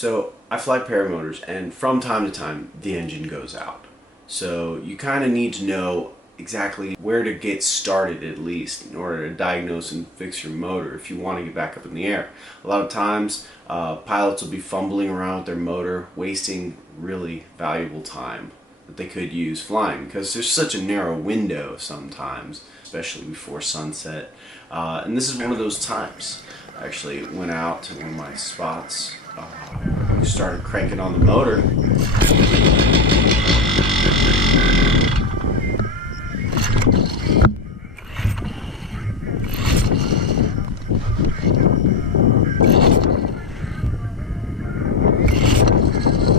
So I fly paramotors, and from time to time the engine goes out. So you kind of need to know exactly where to get started, at least in order to diagnose and fix your motor if you want to get back up in the air. A lot of times pilots will be fumbling around with their motor, wasting really valuable time that they could use flying, because there's such a narrow window sometimes, especially before sunset. And this is one of those times. I actually went out to one of my spots, started cranking on the motor.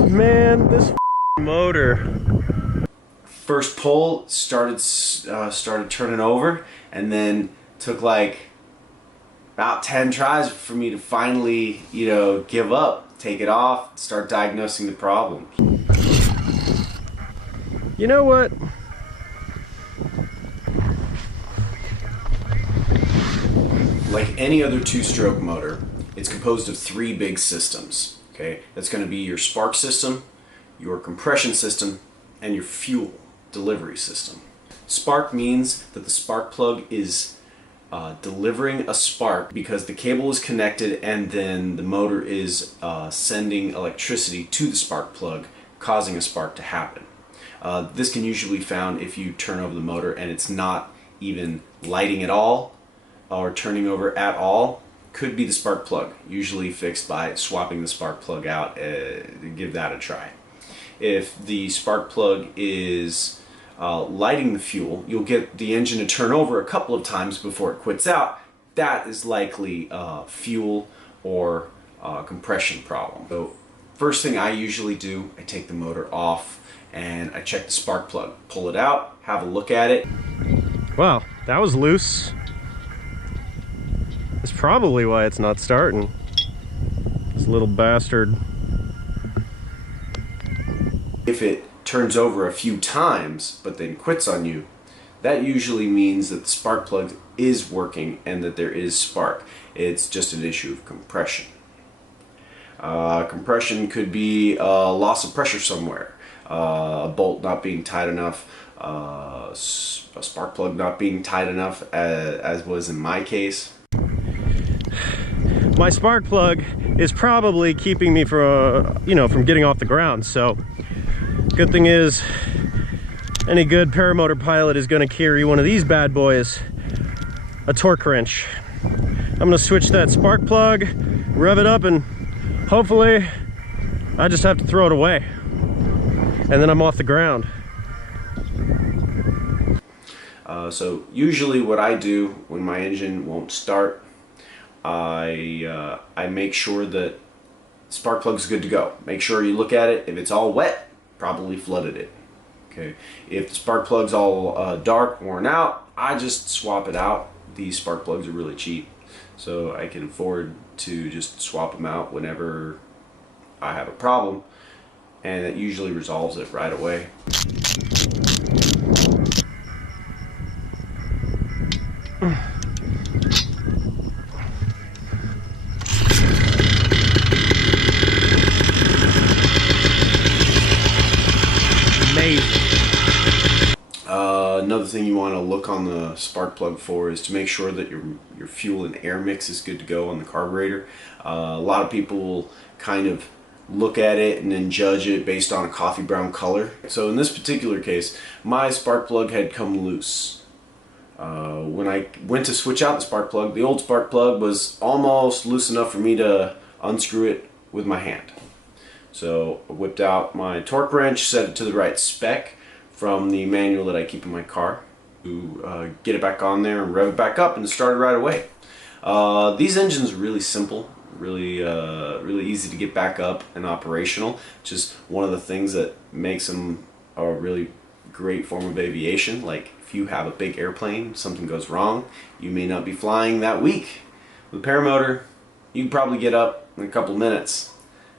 Man, this motor. First pull started turning over, and then took like about 10 tries for me to finally, give up, take it off, start diagnosing the problem. You know what? Like any other two-stroke motor, it's composed of three big systems. Okay, that's going to be your spark system, your compression system, and your fuel delivery system. Spark means that the spark plug is delivering a spark because the cable is connected, and then the motor is sending electricity to the spark plug, causing a spark to happen. This can usually be found if you turn over the motor and it's not even lighting at all or turning over at all. Could be the spark plug, usually fixed by swapping the spark plug out. Give that a try. If the spark plug is lighting the fuel, you'll get the engine to turn over a couple of times before it quits out. That is likely fuel or compression problem. So first thing I usually do, I take the motor off and I check the spark plug. Pull it out, have a look at it. Wow, that was loose. That's probably why it's not starting. This little bastard. If it turns over a few times but then quits on you, that usually means that the spark plug is working and that there is spark. It's just an issue of compression. Compression could be loss of pressure somewhere, a bolt not being tight enough, a spark plug not being tight enough, as was in my case. My spark plug is probably keeping me from, from getting off the ground. So, good thing is, any good paramotor pilot is going to carry one of these bad boys, a torque wrench. I'm going to switch that spark plug, rev it up, and hopefully I just have to throw it away. And then I'm off the ground. So usually what I do when my engine won't start, I make sure that spark plug's good to go. Make sure you look at it. If it's all wet, probably flooded it. Okay. If the spark plug's all dark, worn out, I just swap it out. These spark plugs are really cheap, so I can afford to just swap them out whenever I have a problem, and it usually resolves it right away. Another thing you want to look on the spark plug for is to make sure that your fuel and air mix is good to go on the carburetor. A lot of people will kind of look at it and then judge it based on a coffee brown color. So in this particular case, my spark plug had come loose. When I went to switch out the spark plug, the old spark plug was almost loose enough for me to unscrew it with my hand. So I whipped out my torque wrench, set it to the right spec from the manual that I keep in my car, to get it back on there and rev it back up and start it right away. These engines are really simple, really easy to get back up and operational, which is one of the things that makes them a really great form of aviation. Like if you have a big airplane, something goes wrong, you may not be flying that week. With a paramotor, you can probably get up in a couple minutes.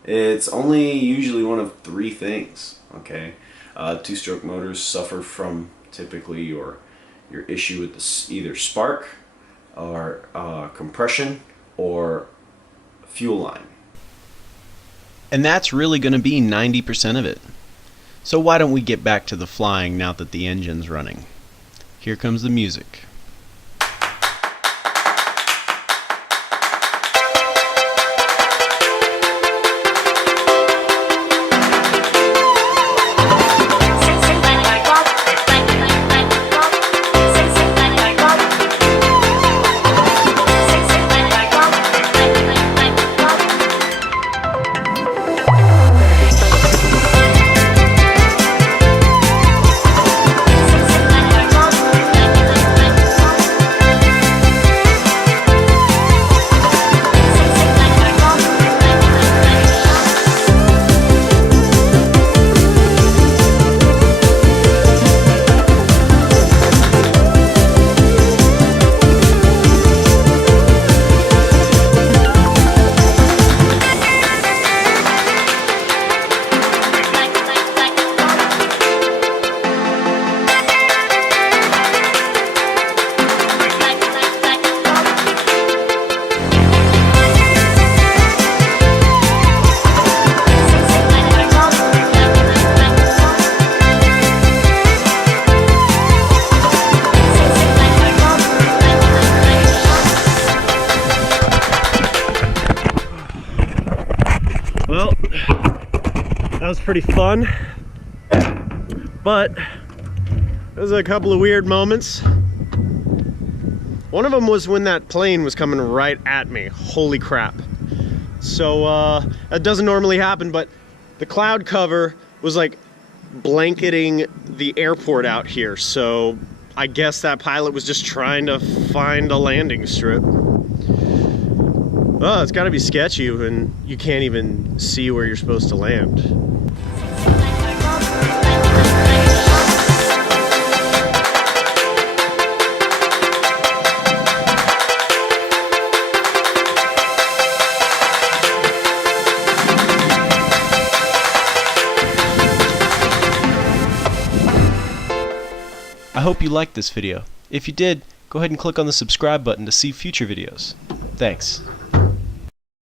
It's only usually one of three things. Okay. Two-stroke motors suffer from typically your issue with either spark or compression or fuel line. And that's really going to be 90% of it. So why don't we get back to the flying now that the engine's running? Here comes the music. Well, that was pretty fun, but there was a couple of weird moments. One of them was when that plane was coming right at me. Holy crap. So that doesn't normally happen, but the cloud cover was like blanketing the airport out here. So I guess that pilot was just trying to find a landing strip. Oh, it's got to be sketchy when you can't even see where you're supposed to land. I hope you liked this video. If you did, go ahead and click on the subscribe button to see future videos. Thanks.